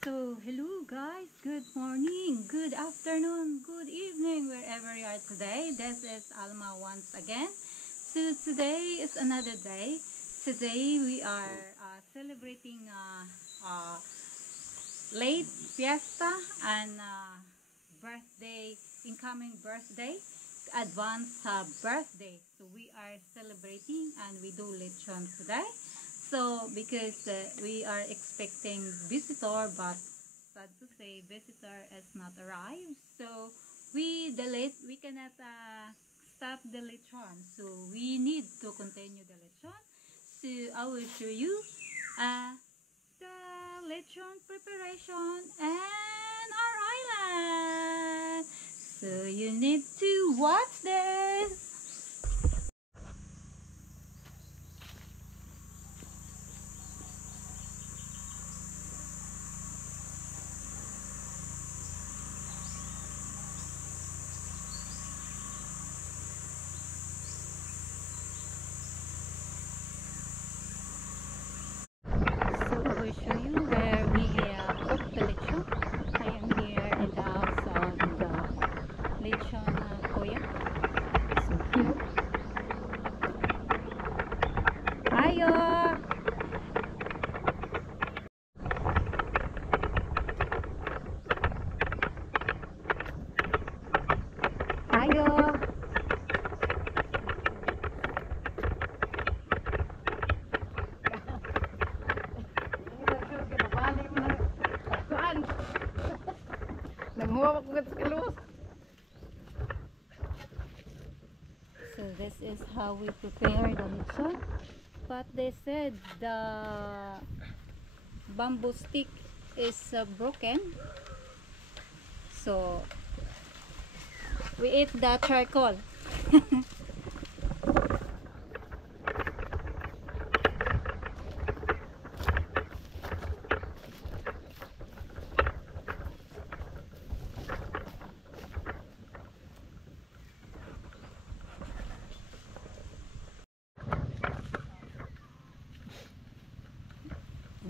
So, hello guys, good morning, good afternoon, good evening, wherever you are today. This is Alma once again. So, today is another day. Today we are celebrating late fiesta and birthday, incoming birthday, advance birthday. So, we are celebrating and we do lechon today. So, because we are expecting visitor, but sad to say, visitor has not arrived. So, we cannot stop the lechon. So, we need to continue the lechon. So, I will show you the lechon preparation and our island. So, you need to watch this. I will show you where we cook the lechon. I am here in the house of the lechon kuya. So here. Ayo! Ayo! So this is how we prepare the lechon. But they said the bamboo stick is broken. So we eat the charcoal.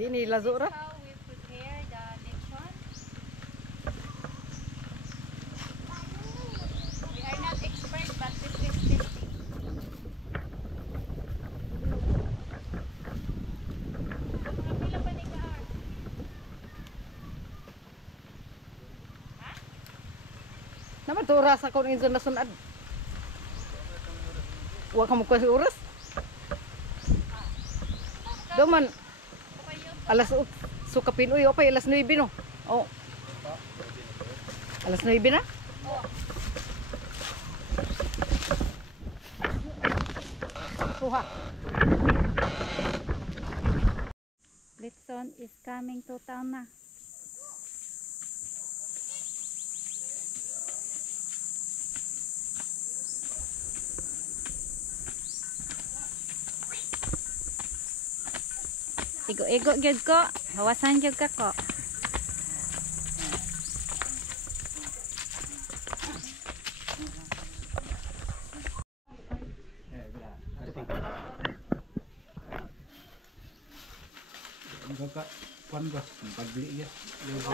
Di ni lazo ra. How we prepare the lechon. We are not expert, but this is tasty. Naman to oras ako ng na sunad. Wa ka mo ko oras. Doman alas suka Pinoy o pa alas 9 no. Oh. Alas 9 na? Suha. Lechon is coming to town na. Igo-igo gyud ko, hawasan gyud ka ko.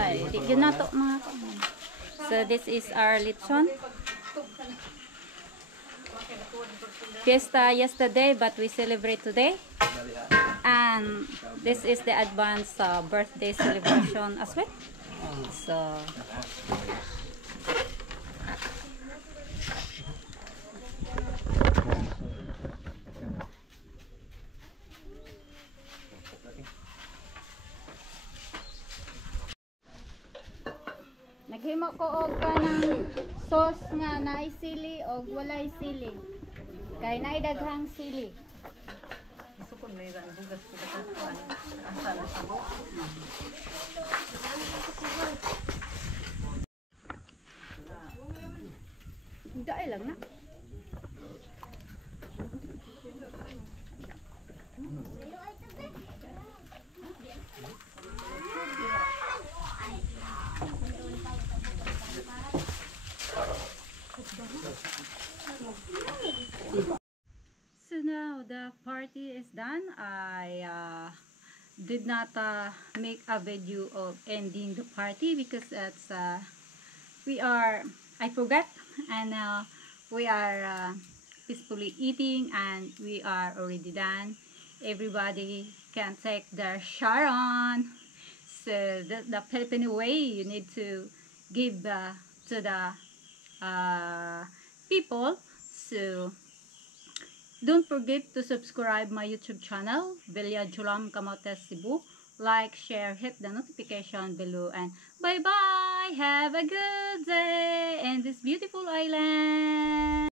Ay, di gyud nato mga ko. So this is our lechon. Fiesta yesterday, but we celebrate today. And this is the advanced birthday celebration as well. So naghimo ko og kanang sauce nga naay sili og walay sili. Kay naay daghang sili. Sukon may ran bugas ko ta kuan. Asa na sabo. Dai lang na. So now the party is done. I did not make a video of ending the party because it's I forgot, and we are peacefully eating and we are already done. Everybody can take their Sharon. So the Filipino way, you need to give to the people. So don't forget to subscribe my YouTube channel, Belia Julam Camotes Cebu. Like, share, hit the notification below, and bye bye. Have a good day in this beautiful island.